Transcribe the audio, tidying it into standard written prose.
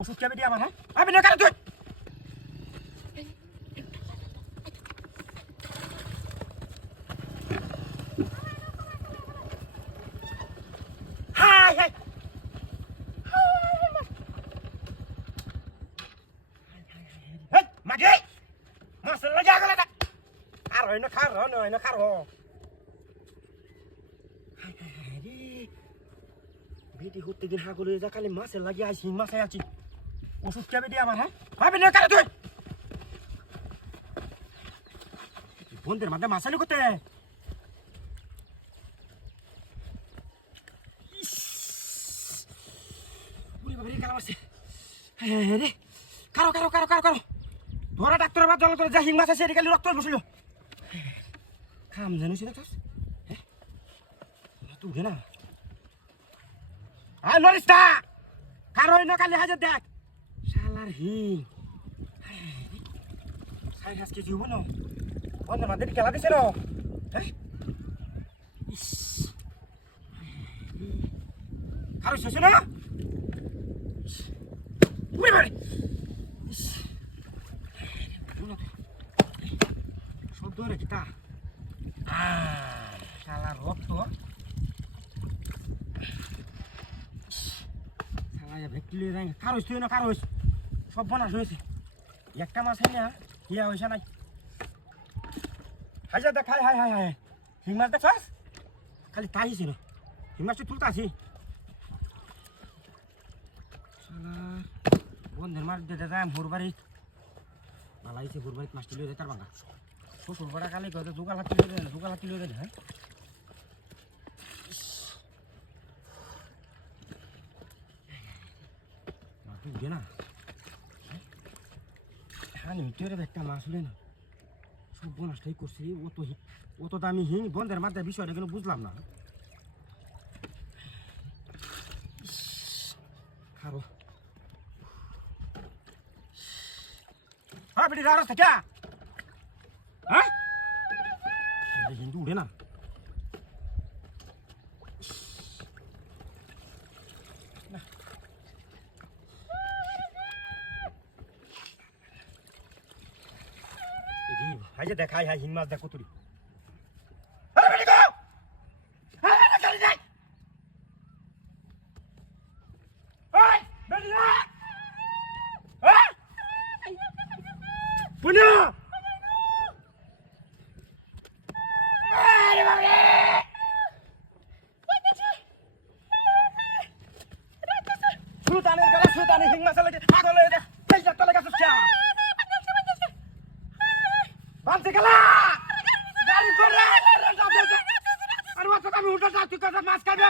ওষুধ কি আমি দিয়ে আমার, হ্যাঁ আমি না কেন তুই হাই হাই হেই মাগে মাসের লাগা গেল না আর হয় না খার হয় না খার হ হাই হাই হাই রে বেটি হতে দিন হা করে যা খালি মাসের লাগি আইছি মাসে আছি ওষুধ কি আমি দিয়ে আমার, হ্যাঁ আমি না কেন তুই বন্ধের মাঝে মাসালি করতে ধরা ডাক্তার আবার জল করে যা হিং মাছ আছে এদিকে রক্ত বসল খাম জানিস তুই উঠে না আর নরিস না কারো না কালি হাজার দেখ শালার হিং সাই গাছ কিছু হবো না বন্ধের মাঝে খেলা দিছে না কারো শেষ না শব্দ রে কিতা শালা রক্ত শালা ভেক্টি লিয়ে যায় কারো তুই না কারো সব বনাস হয়েছে একটা মাছ না ইয়া হয়েছে নাই হাজার দেখ হাই হাই হাই হাই হিং মাছ দেখছাস খালি তাইছি না হিং মাছটা তুলতে আসি বন্ধের মাছ দিতে যায় হুরবাড়ি মালাইছে হুরবাড়িতে মাছটি লিয়ে যায় তার বাঙ্গা শ্বশুর বড়া কালি কত দুগাল হাতি লিয়ে দেয় দুগাল হাতি লিয়ে দেয় হ্যাঁ তুই উঠে না হ্যাঁ নিচের একটা মাছ হলে না সব বোনাসটাই করছি অত দামি হিং বন্ধের মাথায় বিষয়টা কিন্তু বুঝলাম না খারো হ্যাঁ বেটি রাস্তা কে হ্যাঁ হিন্দু উঠে না হাই যে দেখাই হাই হিং মাছ দেখো তুই পুনিয়া সুতানের গলা সুতানে হিং মাছ লাগে পাগল হয়ে যা এই যা তলে গেছিস চা বানতে গেলা গাড়ি করে আর ওটা আমি উল্টা তুই কথা মাছ খাবি